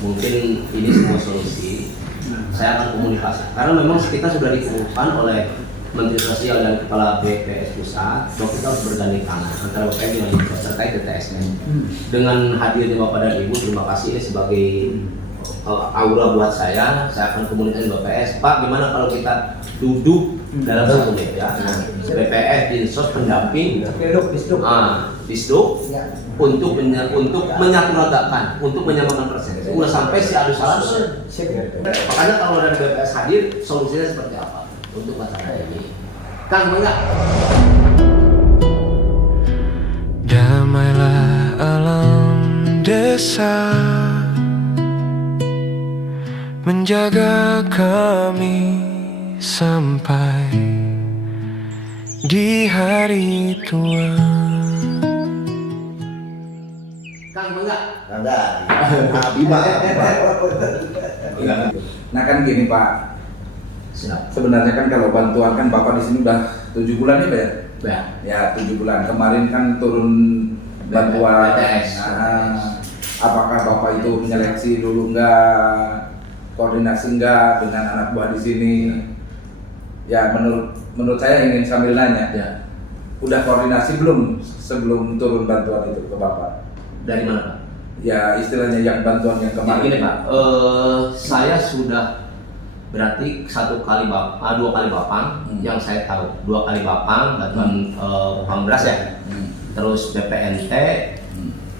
Mungkin ini sebuah solusi. Saya akan komunikasi karena memang kita sudah dikumpulkan oleh Menteri Sosial dan Kepala BPS Pusat bahwa kita harus bergandeng tangan antara BPM dengan Dinkes terkait DTSN. Dengan hadirnya Bapak dan Ibu, terima kasih sebagai aura buat saya akan komunikasi BPS. Pak, gimana kalau kita duduk dalam satu meja, BPS, Dinsos, pendamping, Disduk, untuk menyaturagakan, untuk menyamakan persepsi. Udah sampai si adu salam. Makanya kalau dari BPS hadir, solusinya seperti apa untuk masalah ini? Kang, enggak? Damailah alam desa, menjaga kami sampai di hari tua. Kang, enggak? Enggak. Bima. Nah kan gini Pak, sebenarnya kan kalau bantuan kan Bapak di sini udah 7 bulan ya Pak ya? Ya 7 bulan. Kemarin kan turun bantuan. Apakah Bapak itu menyeleksi dulu enggak, koordinasi enggak dengan anak buah di sini? Ya menurut saya ingin sambil nanya, udah koordinasi belum sebelum turun bantuan itu ke Bapak? Dari mana, Pak? Ya istilahnya yang bantuan yang kemarin. Gini, Pak, saya sudah berarti 2 kali Bapang yang saya tahu, 2 kali Bapang bantuan Bapang beras ya, terus BPNT,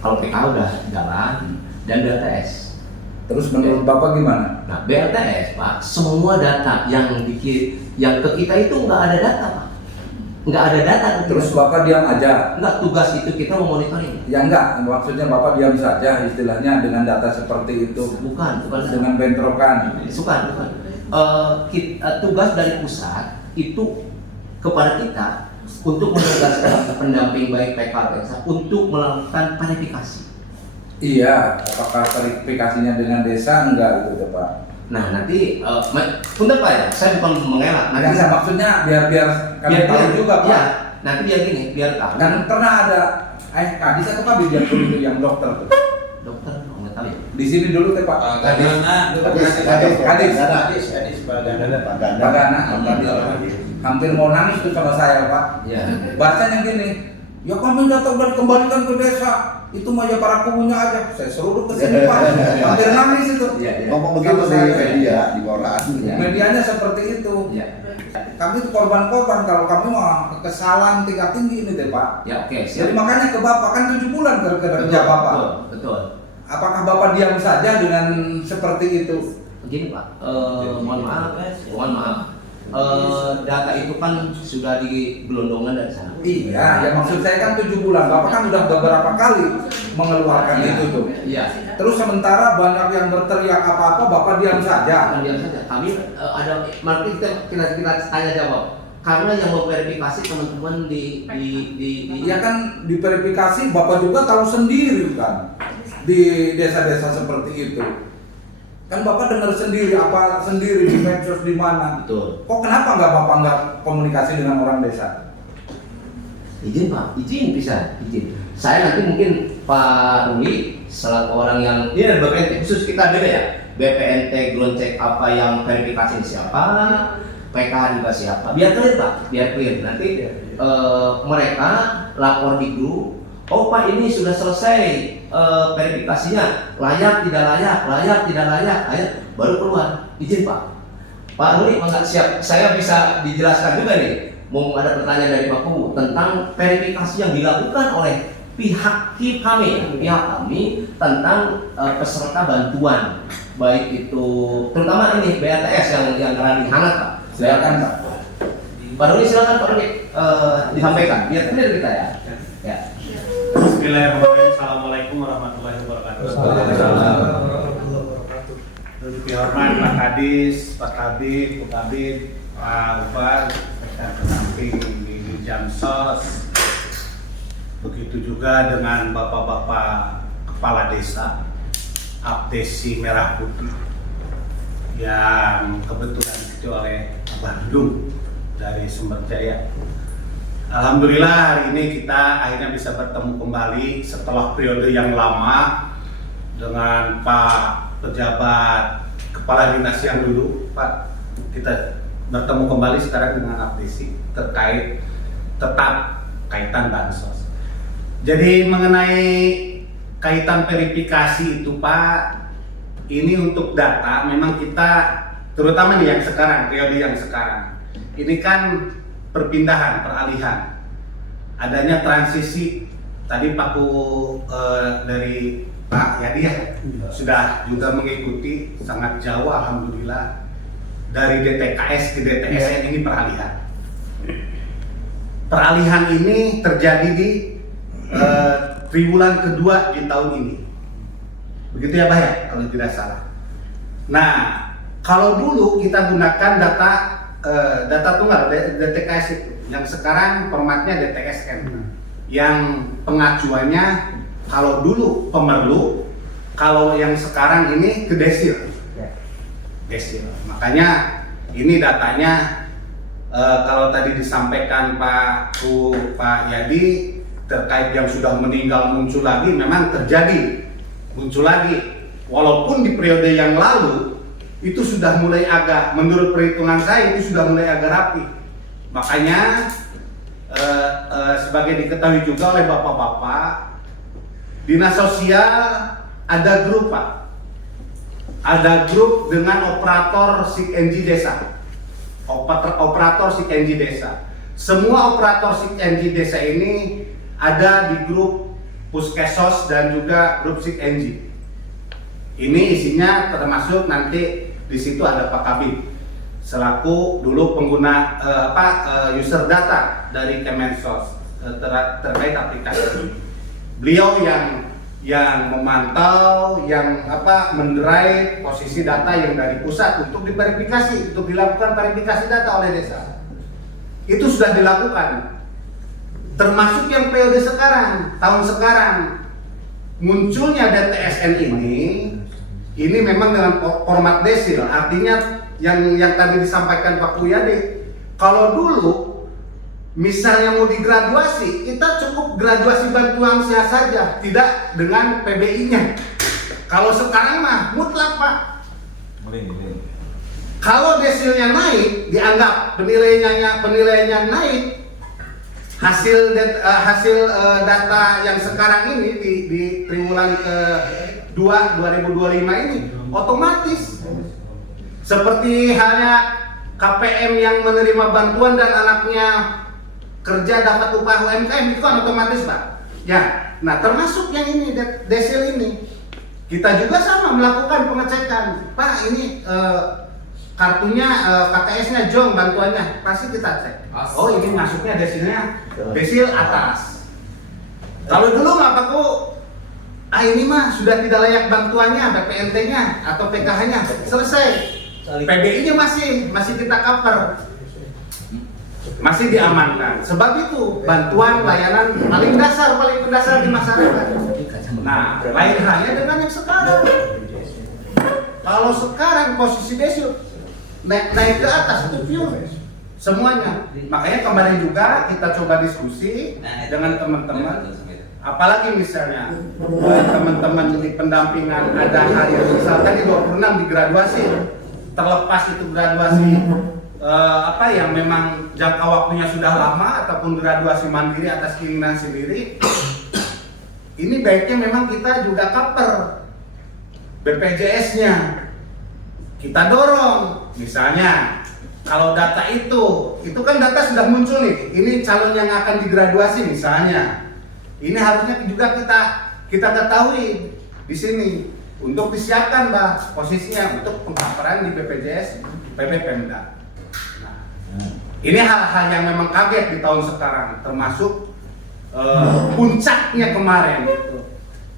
kalau PK udah jalan, dan BLTS. Terus menurut Bapak gimana? Nah, BLTS, Pak, semua data yang ke kita itu nggak ada data, Pak. Nggak ada data. Terus Bapak diam aja? Nggak, tugas itu kita memonitoring. Ya enggak, maksudnya Bapak diam saja istilahnya dengan data seperti itu. Bukan. Dengan bentrokan. Bukan. Tugas dari pusat itu kepada kita untuk menugaskan pendamping baik PK untuk melakukan verifikasi. Iya, apakah verifikasinya dengan desa enggak gitu Pak? Nah nanti, punten Pak ya, saya bukan mengelak. Nanti saya maksudnya biar kami tahu juga Pak. Ya, nanti biar gini, biar tahu. Dan pernah ada kadis atau kabin yang dulu yang dokter tuh? Dokter, nggak tahu ya. Di sini dulu teh Pak. Kadis. Pagana. Hampir mau nangis tuh sama saya Pak. Iya. Bahasanya gini, ya kami datang dan kembalikan ke desa. Itu mah ya para kubunya aja. Saya suruh ke sini Pak. Hampir nangis itu. Ngomong begitu di media, di koran. Medianya seperti itu. Iya. Kami itu korban-korban kalau kami mah kesalahan tingkat tinggi ini deh Pak. Ya, oke, Jadi siap. makanya ke Bapak kan 7 bulan kerja Bapak. Betul. Apakah Bapak diam saja dengan seperti itu? Begini Pak, mohon maaf. Data itu kan sudah digelondongan dari sana. Iya, ya maksud saya kan 7 bulan. Bapak kan udah beberapa kali mengeluarkan itu tuh. Iya. Terus sementara banyak yang berteriak apa-apa, Bapak diam saja. Diam saja. Kami ada, mari kita tanya jawab. Karena yang memverifikasi teman-teman di Iya kan diverifikasi, Bapak juga tahu sendiri kan di desa-desa seperti itu. Kan Bapak dengar sendiri apa sendiri di medsos di mana. Betul. Kok kenapa Bapak nggak komunikasi dengan orang desa? Izin Pak, izin. Saya nanti mungkin Pak Ruli selaku orang yang ini ada BPNT khusus kita beda ya. BPNT ground check apa yang verifikasi siapa, PK juga siapa. Biar clear Pak, biar clear. Nanti mereka lapor di grup. Oh Pak, ini sudah selesai verifikasinya, layak tidak layak, ayo baru keluar. Izin Pak. Pak Ruli, enggak siap. Saya bisa dijelaskan juga nih. Mau ada pertanyaan dari Pak Kubu tentang verifikasi yang dilakukan oleh pihak kami tentang peserta bantuan, baik itu terutama ini BLTS yang lagi hangat Pak. Silakan Pak. Pak Ruli silakan Pak Ruli disampaikan biar clear kita ya. Ya. Bismillahirrahmanirrahim. Assalamualaikum warahmatullahi wabarakatuh. Dihormat Pak Kadis, Pak Kabid, Bu Kabid, Pak Ubad, dan pendamping di Jamsos. Begitu juga dengan bapak-bapak kepala desa Abdesi Merah Putih yang kebetulan itu oleh Bandung dari Sumber Jaya. Alhamdulillah hari ini kita akhirnya bisa bertemu kembali setelah periode yang lama dengan Pak pejabat kepala dinas yang dulu, Pak, kita bertemu kembali sekarang dengan Abdesi terkait tetap kaitan bansos. Jadi mengenai kaitan verifikasi itu, Pak, ini untuk data memang kita terutama nih yang sekarang, periode yang sekarang. Ini kan perpindahan, peralihan. Adanya transisi tadi Paku dari Pak Yadi ya, sudah juga mengikuti sangat jauh alhamdulillah dari DTKS ke DTSN ini peralihan. Peralihan ini terjadi di triwulan kedua di tahun ini. Begitu ya Pak ya, kalau tidak salah. Nah, kalau dulu kita gunakan data tunggal DTKS itu, yang sekarang formatnya DTSN, yang pengacuannya kalau dulu pemerlu, kalau yang sekarang ini ke desil. Desil. Makanya ini datanya kalau tadi disampaikan Pak Yadi terkait yang sudah meninggal muncul lagi, memang terjadi muncul lagi. Walaupun di periode yang lalu itu sudah mulai agak, menurut perhitungan saya itu sudah mulai agak rapi. Makanya sebagai diketahui juga oleh bapak-bapak, Dinas Sosial ada grup Pak, ada grup dengan operator SIKNJ desa, operator SIKNJ desa. Semua operator SIKNJ desa ini ada di grup Puskesos dan juga grup SIKNJ. Ini isinya termasuk nanti di situ ada Pak Kabid selaku dulu pengguna user data dari Kemensos terkait aplikasi. Beliau yang memantau, yang mendrive posisi data yang dari pusat untuk diverifikasi, untuk dilakukan verifikasi data oleh desa. Itu sudah dilakukan. Termasuk yang periode sekarang, tahun sekarang munculnya DTSN ini memang dengan format desil, artinya yang tadi disampaikan Pak Puyade, kalau dulu misalnya mau digraduasi, kita cukup graduasi bantuan saja, tidak dengan PBI-nya. Kalau sekarang mah mutlak Pak. Kalau desilnya naik, dianggap penilaiannya naik, hasil data yang sekarang ini di triwulan ke-2 2025 ini otomatis seperti halnya KPM yang menerima bantuan dan anaknya kerja dapat upah UMKM itu kan otomatis Pak. Ya, nah termasuk yang ini desil ini kita juga sama melakukan pengecekan. Pak ini kartunya KTS-nya jong bantuannya pasti kita cek. Oh ini masuknya desil atas. Kalau dulu nggak Pak ini mah sudah tidak layak bantuannya, BPNT-nya atau PKH-nya selesai. PBI-nya masih kita cover, masih diamankan. Sebab itu bantuan layanan paling mendasar di masyarakat. Nah, lain halnya dengan yang sekarang. Kalau sekarang posisi desil naik ke atas itu pure semuanya. Makanya kemarin juga kita coba diskusi dengan teman-teman. Apalagi misalnya teman-teman di pendampingan ada hal yang misal tadi 26 digraduasi, terlepas itu graduasi yang memang jangka waktunya sudah lama ataupun graduasi mandiri atas keinginan sendiri, ini baiknya memang kita juga cover BPJS-nya, kita dorong. Misalnya kalau data itu kan data sudah muncul nih, ini calon yang akan digraduasi misalnya. Ini harusnya juga kita ketahui di sini untuk disiapkan Mbak posisinya untuk pengkaperan di BPJS, PB Pemda. Nah, ini hal-hal yang memang kaget di tahun sekarang, termasuk puncaknya kemarin. Gitu.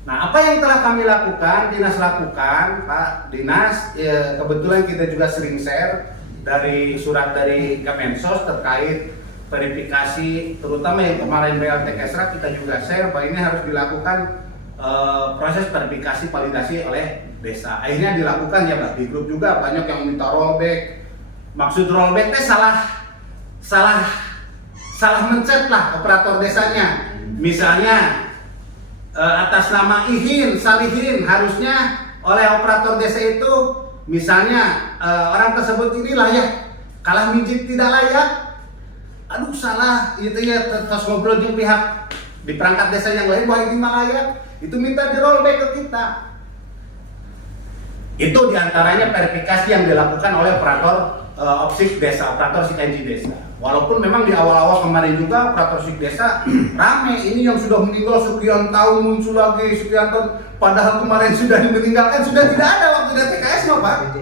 Nah, apa yang telah kami lakukan, Dinas lakukan, Pak Dinas, kebetulan kita juga sering share dari surat dari Kemensos terkait verifikasi, terutama yang kemarin BLT Kesra kita juga share bahwa ini harus dilakukan proses verifikasi validasi oleh desa. Akhirnya dilakukan ya Pak, di grup juga banyak yang minta rollback. Maksud rollback salah mencet lah operator desanya. Misalnya atas nama Ihin, Salihin harusnya oleh operator desa itu, misalnya orang tersebut ini layak, kalah mijit tidak layak, aduh salah, itu ya terus ngobrol dengan pihak di perangkat desa yang lain bahwa ini mah layak, itu minta di rollback ke kita. Itu diantaranya verifikasi yang dilakukan oleh operator opsik desa, operator SIKNJ desa. Walaupun memang di awal-awal kemarin juga operator SIK desa rame, ini yang sudah meninggal sekian tahun muncul lagi sekian tahun, padahal kemarin sudah meninggalkan, sudah tidak ada waktu DTKS mah Pak.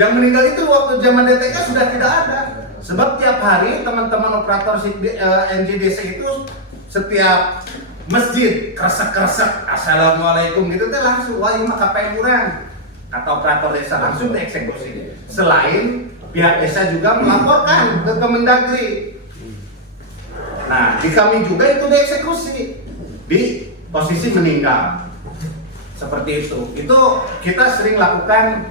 Yang meninggal itu waktu zaman DTKS sudah tidak ada. Sebab tiap hari teman-teman operator SIKNJ desa itu setiap masjid kresek-kresek assalamualaikum gitu teh langsung wah ini mah KPM kurang, kata operator desa langsung dieksekusi. Selain pihak desa juga melaporkan ke Kemendagri. Nah, di kami juga itu dieksekusi di posisi meninggal. Seperti itu. Itu kita sering lakukan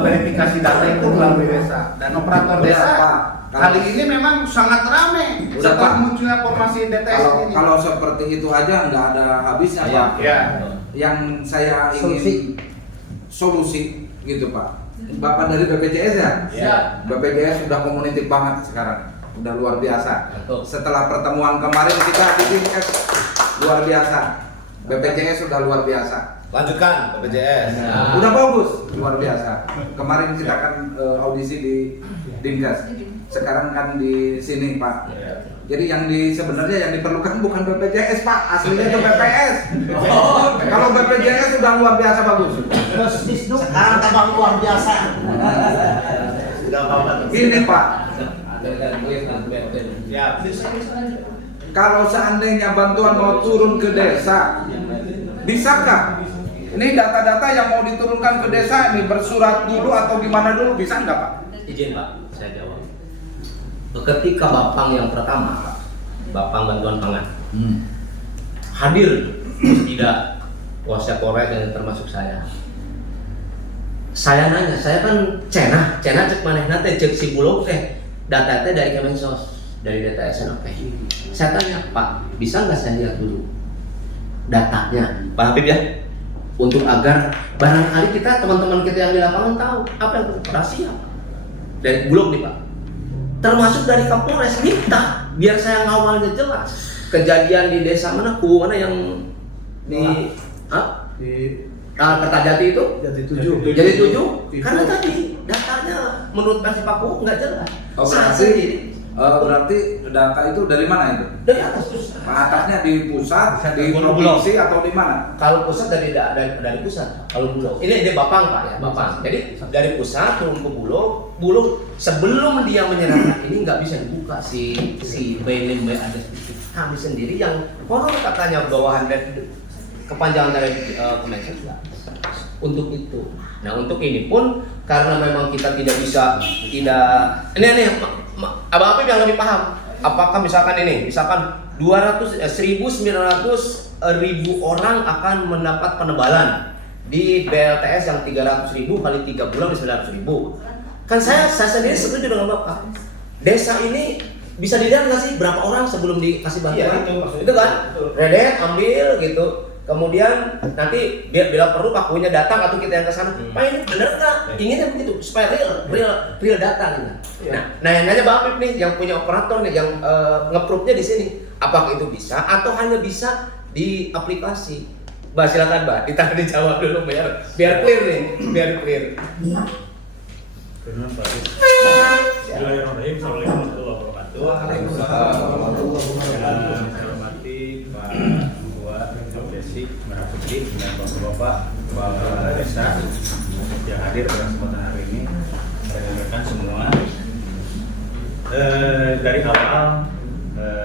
verifikasi data itu melalui desa. Dan operator desa kali ini memang sangat ramai setelah munculnya formasi DTS ini. Kalau seperti itu aja nggak ada habisnya Pak. Ya. Yang saya ingin solusi gitu Pak. Bapak dari BPJS ya? Ya. BPJS sudah komuniti banget sekarang, udah luar biasa. Betul. Setelah pertemuan kemarin kita di Dinkes luar biasa. BPJS sudah luar biasa. Lanjutkan BPJS. Ya. Udah bagus, luar biasa. Kemarin kita kan audisi di Dinkes. Sekarang kan di sini Pak. Jadi yang sebenarnya yang diperlukan bukan BPJS Pak, aslinya itu BPS. Kalau BPJS sudah luar biasa bagus. Sekarang tambah luar biasa. Ini Pak, Ya, kalau seandainya bantuan mau turun ke desa, bisakah? Ini data-data yang mau diturunkan ke desa ini bersurat dulu atau gimana dulu, bisa nggak Pak? izin Pak, saya jawab. Ketika Bapang yang pertama, Bapang bantuan pangan, hadir tidak Polres dan termasuk saya nanya, saya kan cena cek mana nanti cek si bulog data dari Kemensos, dari data SNOP. Saya tanya, Pak, bisa nggak saya lihat dulu datanya, Pak Habib ya, untuk agar barangkali kita teman-teman kita yang di lapangan tahu apa yang rahasia dari bulog nih Pak. Termasuk dari Kapolres minta biar saya ngawalnya jelas kejadian di desa mana mana yang di Kertajati itu jadi 7 karena tadi datanya menurut versi Paku nggak jelas. Berarti data itu dari mana itu? Dari atas Atasnya di pusat, di provinsi atau di mana? kalau pusat dari pusat, kalau bulog ini Bapang Pak ya, Bapang. Jadi dari pusat turun ke bulog sebelum dia menyerahkan ini nggak bisa dibuka si BNM ada kami sendiri yang konon katanya bawahan dari kepanjangan dari Kemensos untuk itu. Nah untuk ini pun karena memang kita tidak bisa ini Abang Apip yang lebih paham. Apakah misalkan 1.900.000 orang akan mendapat penebalan di BLTS yang 300.000 kali 3 bulan di 900.000. Kan saya sendiri setuju dengan Bapak. Desa ini bisa dilihat nggak sih berapa orang sebelum dikasih bantuan? Iya, itu kan, redet ambil gitu. Kemudian nanti bila perlu pakunya datang atau kita yang ke sana. Pak ini bener nggak? Inginnya begitu supaya real data gitu. Nah yang nanya Bang Apip nih yang punya operator nih yang nge-proof-nya di sini. Apakah itu bisa atau hanya bisa di aplikasi? Mbak silakan Mbak, ditahan dijawab dulu biar clear nih, biar clear. Bismillahirrahmanirrahim. Assalamualaikum warahmatullahi wabarakatuh. Waalaikumsalam warahmatullahi wabarakatuh. Saya hormati Pak Ketua Desi Merah Putih dan Bapak Kepala Desa yang hadir pada kesempatan hari ini, rekan semua. Dari awal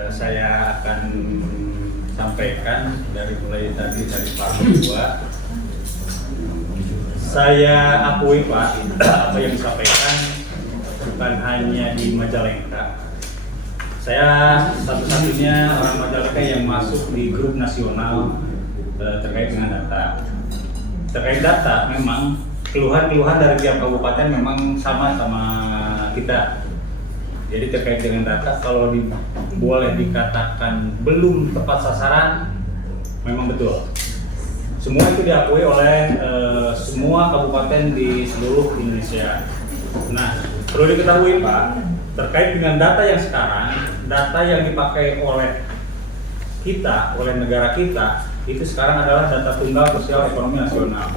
saya akan sampaikan mulai tadi dari Pak Ketua. Saya akui Pak, apa yang disampaikan bukan hanya di Majalengka. Saya satu-satunya orang Majalengka yang masuk di grup nasional terkait dengan data. Terkait data, memang keluhan-keluhan dari tiap kabupaten memang sama kita. Jadi terkait dengan data, kalau boleh dikatakan belum tepat sasaran, memang betul. Semua itu diakui oleh semua kabupaten di seluruh Indonesia. Nah, perlu diketahui Pak, terkait dengan data yang sekarang, data yang dipakai oleh kita, oleh negara kita, itu sekarang adalah data tunggal sosial ekonomi nasional.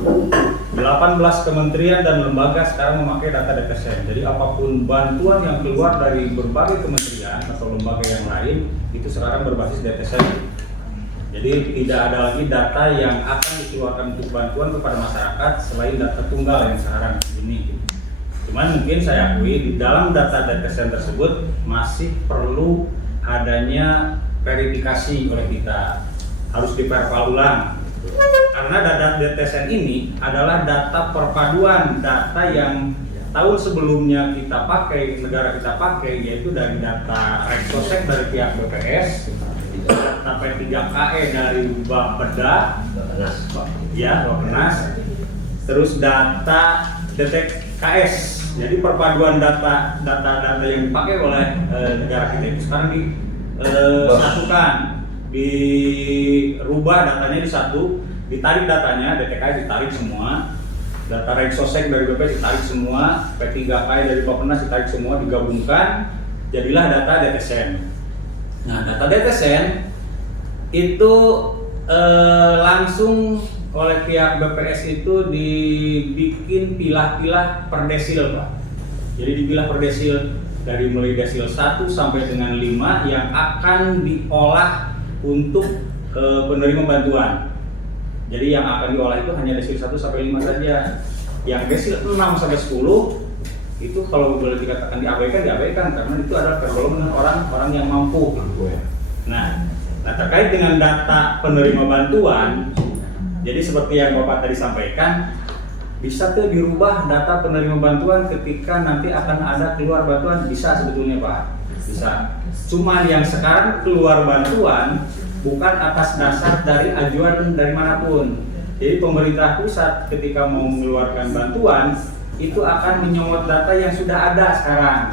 18 kementerian dan lembaga sekarang memakai data DTSN. Jadi apapun bantuan yang keluar dari berbagai kementerian atau lembaga yang lain, itu sekarang berbasis DTSN. Jadi tidak ada lagi data yang akan dikeluarkan untuk bantuan kepada masyarakat selain data tunggal yang sekarang ini. Cuman mungkin saya akui di dalam data DTSN tersebut masih perlu adanya verifikasi oleh kita, harus diverifal ulang. Karena data DTSN ini adalah data perpaduan data yang tahun sebelumnya kita pakai, negara kita pakai, yaitu dari data Reksosek dari pihak BPS, data P3KE dari Bapeda, ya Bappenas, terus data DTKS. Jadi perpaduan data yang dipakai oleh negara kita itu sekarang disatukan, dirubah datanya disatu, ditarik datanya, DTKS ditarik semua, data Reksosek dari BPS ditarik semua, P3KE dari Bappenas ditarik semua, digabungkan, jadilah data DTSN. Nah, data DTSN itu langsung oleh pihak BPS itu dibikin pilah-pilah per desil Pak. Jadi dipilah per desil dari mulai desil 1 sampai dengan 5 yang akan diolah untuk penerima bantuan. Jadi yang akan diolah itu hanya desil 1 sampai 5 saja. Yang desil 6 sampai 10 itu kalau boleh dikatakan diabaikan karena itu adalah tergolong orang yang mampu. Nah, terkait dengan data penerima bantuan, jadi seperti yang Bapak tadi sampaikan, bisa tuh dirubah data penerima bantuan ketika nanti akan ada keluar bantuan, bisa sebetulnya Pak, bisa. Cuman yang sekarang keluar bantuan bukan atas dasar dari ajuan dari manapun. Jadi pemerintah pusat ketika mau mengeluarkan bantuan itu akan menyomot data yang sudah ada sekarang.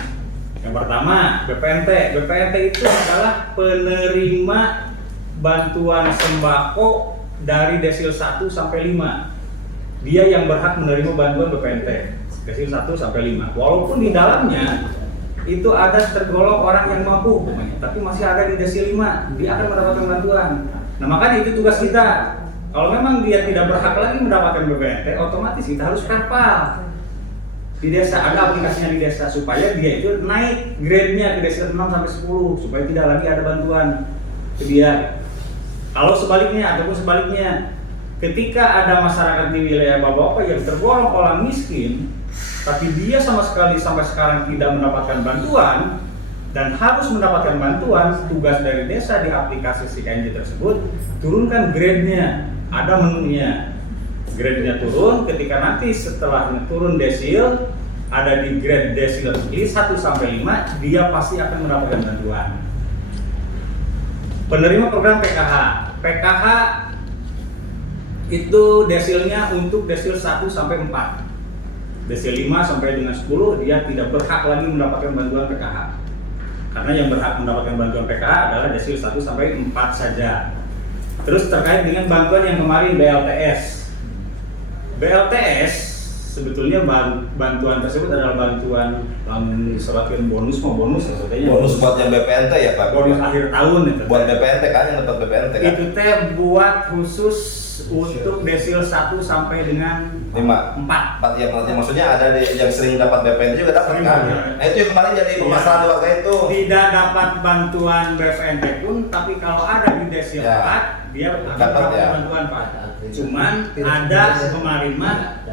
Yang pertama, BPNT itu adalah penerima bantuan sembako dari desil 1 sampai 5. Dia yang berhak menerima bantuan BPNT desil 1 sampai 5. Walaupun di dalamnya itu ada tergolong orang yang mampu, tapi masih ada di desil 5, dia akan mendapatkan bantuan. Nah, makanya itu tugas kita. Kalau memang dia tidak berhak lagi mendapatkan BPNT, otomatis kita harus kapal di desa, ada aplikasinya di desa supaya dia itu naik grade-nya ke desil 6 sampai 10 supaya tidak lagi ada bantuan ke dia. Kalau sebaliknya ataupun sebaliknya, ketika ada masyarakat di wilayah Bapak yang tergolong orang miskin, tapi dia sama sekali sampai sekarang tidak mendapatkan bantuan dan harus mendapatkan bantuan, tugas dari desa di aplikasi SIKNJ tersebut turunkan grade-nya, ada menunya. Grade-nya turun, ketika nanti setelahnya turun desil, ada di grade desil 1 sampai 5, dia pasti akan mendapatkan bantuan. Penerima program PKH itu desilnya untuk desil 1 sampai 4. Desil 5 sampai dengan 10 dia tidak berhak lagi mendapatkan bantuan PKH. Karena yang berhak mendapatkan bantuan PKH adalah desil 1 sampai 4 saja. Terus terkait dengan bantuan yang kemarin BLTS sebetulnya bantuan tersebut adalah bantuan sebagian bonus sebetulnya. Bonus buat yang BPNT ya Pak? Bonus akhir tahun itu. Buat BPNT kan, yang dapat BPNT kan? Itu teh buat khusus untuk desil 1 sampai dengan 4. Ya, maksudnya ada yang sering dapat BPNT juga dapat kan? Nah, itu yang kemarin jadi permasalahan di warga itu. Tidak dapat bantuan BPNT pun, tapi kalau ada di desil 4 dia akan dapat bantuan Pak. Cuman ada kemarin mah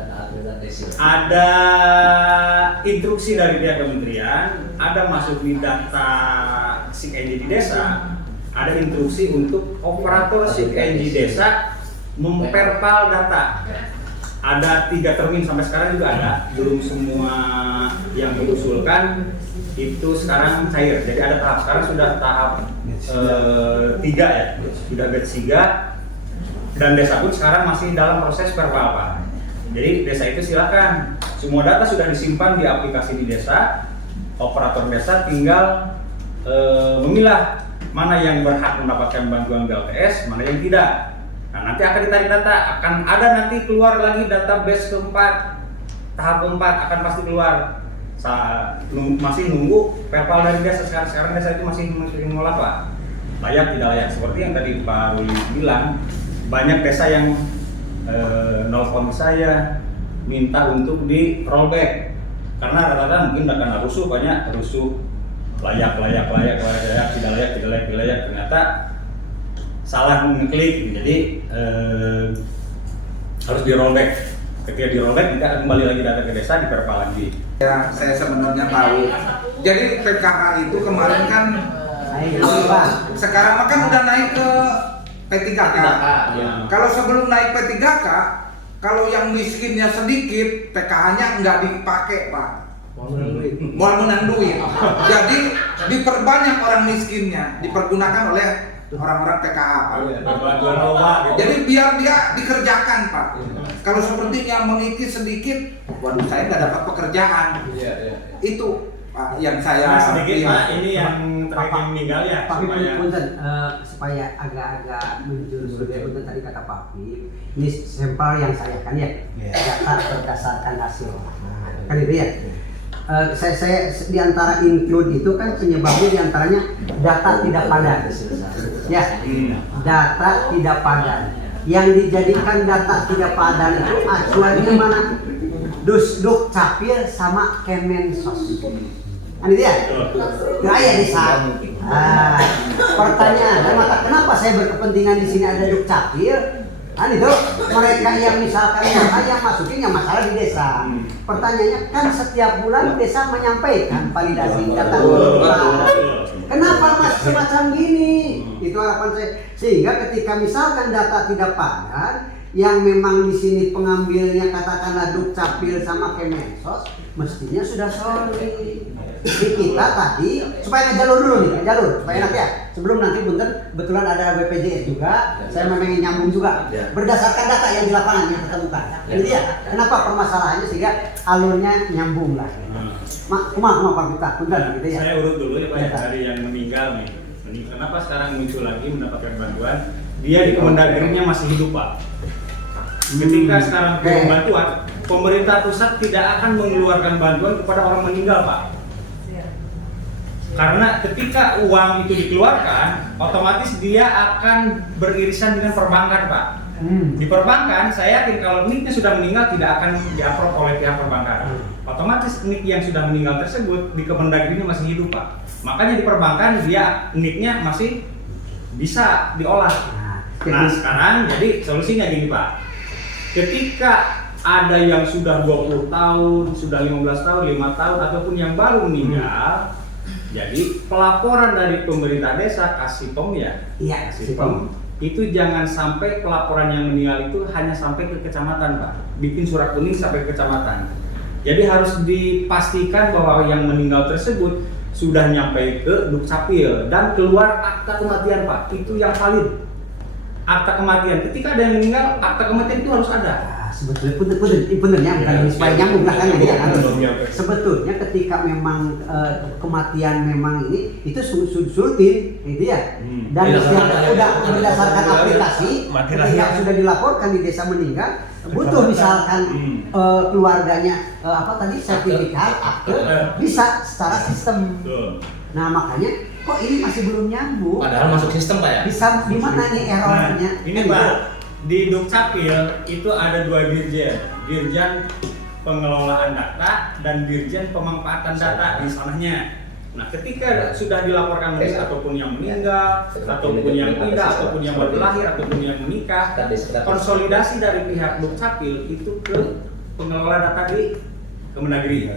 ada instruksi dari pihak kementerian, ada masuk di data SIKNJ di desa, ada instruksi untuk operator SIKNJ desa memperpal data. Ada 3 termin sampai sekarang juga ada, belum semua yang diusulkan itu sekarang cair. Jadi ada tahap, sekarang sudah tahap 3 ya, sudah batch 3. Dan desa pun sekarang masih dalam proses perpal Pak. Jadi desa itu silakan, semua data sudah disimpan di aplikasi di desa. Operator desa tinggal memilah mana yang berhak mendapatkan bantuan BLTS, mana yang tidak. Nah, nanti akan ditarik data, akan ada nanti keluar lagi database keempat, tahap keempat akan pasti keluar. Masih nunggu perpal dari desa. Sekarang desa itu masih mengolah Pak, layak tidak layak. Seperti yang tadi Pak Ruli bilang, banyak desa yang nelfon saya minta untuk di rollback karena rata-rata mungkin karena rusuh, banyak rusuh, layak, tidak layak, ternyata salah ngeklik, jadi harus di rollback. Ketika di rollback nanti akan kembali lagi data ke desa, diperpal lagi. Ya, saya sebenarnya tahu. Jadi PKH itu kemarin kan sekarang kan udah naik ke P3K. Ya. Kalau sebelum naik P3K, kalau yang miskinnya sedikit, PKH-nya nggak dipakai, Pak. Mau menang duit. Jadi diperbanyak orang miskinnya, dipergunakan oleh orang-orang PKH, Pak. Jadi biar dia dikerjakan, Pak. Kalau seperti yang mengikis sedikit, waduh saya nggak dapat pekerjaan. Itu Pak yang saya sedikit lihat. Pak, ini yang terakhir yang meninggal ya. Pak supaya punten, supaya agak menjurus lebih punten tadi kata Pak Pip, ini sampel yang saya kan ya, data berdasarkan hasil. Kan itu ya. Saya di antara include itu kan penyebabnya di antaranya data tidak padan. Ya, data tidak padan. Yang dijadikan data tidak padan itu acuannya mana? Dusduk Capil sama Kemensos. Kan itu ya? Gaya di saat. Pertanyaan, kenapa saya berkepentingan di sini ada Dukcapil? Kan itu mereka yang misalkan yang masukin yang masalah di desa. Pertanyaannya kan setiap bulan desa menyampaikan validasi data. Kenapa masih semacam gini? Itu harapan saya. Sehingga ketika misalkan data tidak padan, yang memang di sini pengambilnya katakanlah Dukcapil sama Kemensos, mestinya sudah solid. Jadi kita tadi supaya ngejalur dulu nih, ngejalur supaya enak ya. Sebelum nanti punten kebetulan ada BPJS juga, saya memang ingin nyambung juga berdasarkan data yang di lapangan yang ditemukan. Jadi ya, kenapa permasalahannya sehingga alurnya nyambung lah. Kumaha Pak Pita, punten gitu ya. Saya urut dulu ya Pak, dari yang meninggal nih. Kenapa sekarang muncul lagi mendapatkan bantuan? Dia di Kemendagrinya masih hidup Pak. Ketika sekarang belum bantuan, pemerintah pusat tidak akan mengeluarkan bantuan kepada orang meninggal Pak. Karena ketika uang itu dikeluarkan, otomatis dia akan beririsan dengan perbankan Pak. Di perbankan, saya yakin kalau NIK-nya sudah meninggal tidak akan di-approve oleh pihak perbankan. Otomatis NIK yang sudah meninggal tersebut di Kemendagri masih hidup Pak. Makanya di perbankan dia NIK-nya masih bisa diolah. Nah sekarang jadi solusinya gini Pak. Ketika ada yang sudah 20 tahun, sudah 15 tahun, 5 tahun ataupun yang baru meninggal, jadi pelaporan dari pemerintah desa Kasipem ya, Kasipem itu jangan sampai pelaporan yang meninggal itu hanya sampai ke kecamatan Pak, bikin surat kuning sampai ke kecamatan. Jadi harus dipastikan bahwa yang meninggal tersebut sudah nyampe ke Dukcapil dan keluar akta kematian Pak, itu yang valid. Akta kematian, ketika ada yang meninggal, akta kematian itu harus ada. Sebetulnya benernya bukan supaya nyambung lah kan ini ya kan. Sebetulnya ketika memang kematian memang ini itu surutin gitu ya. Dan udah berdasarkan aplikasi ketika sudah dilaporkan di desa meninggal butuh misalkan keluarganya apa tadi sertifikat akte bisa secara sistem. Nah makanya kok ini masih belum nyambung. Padahal masuk sistem Pak ya. Bisa di mana nih errornya? Ini Pak. Di Dukcapil itu ada 2 dirjen, dirjen pengelolaan data dan dirjen pemanfaatan data di sananya. Nah, ketika sudah dilaporkan ataupun yang meninggal, ataupun yang pindah, ataupun yang baru lahir, ataupun yang menikah, konsolidasi dari pihak Dukcapil itu ke pengelola data di Kemendagri.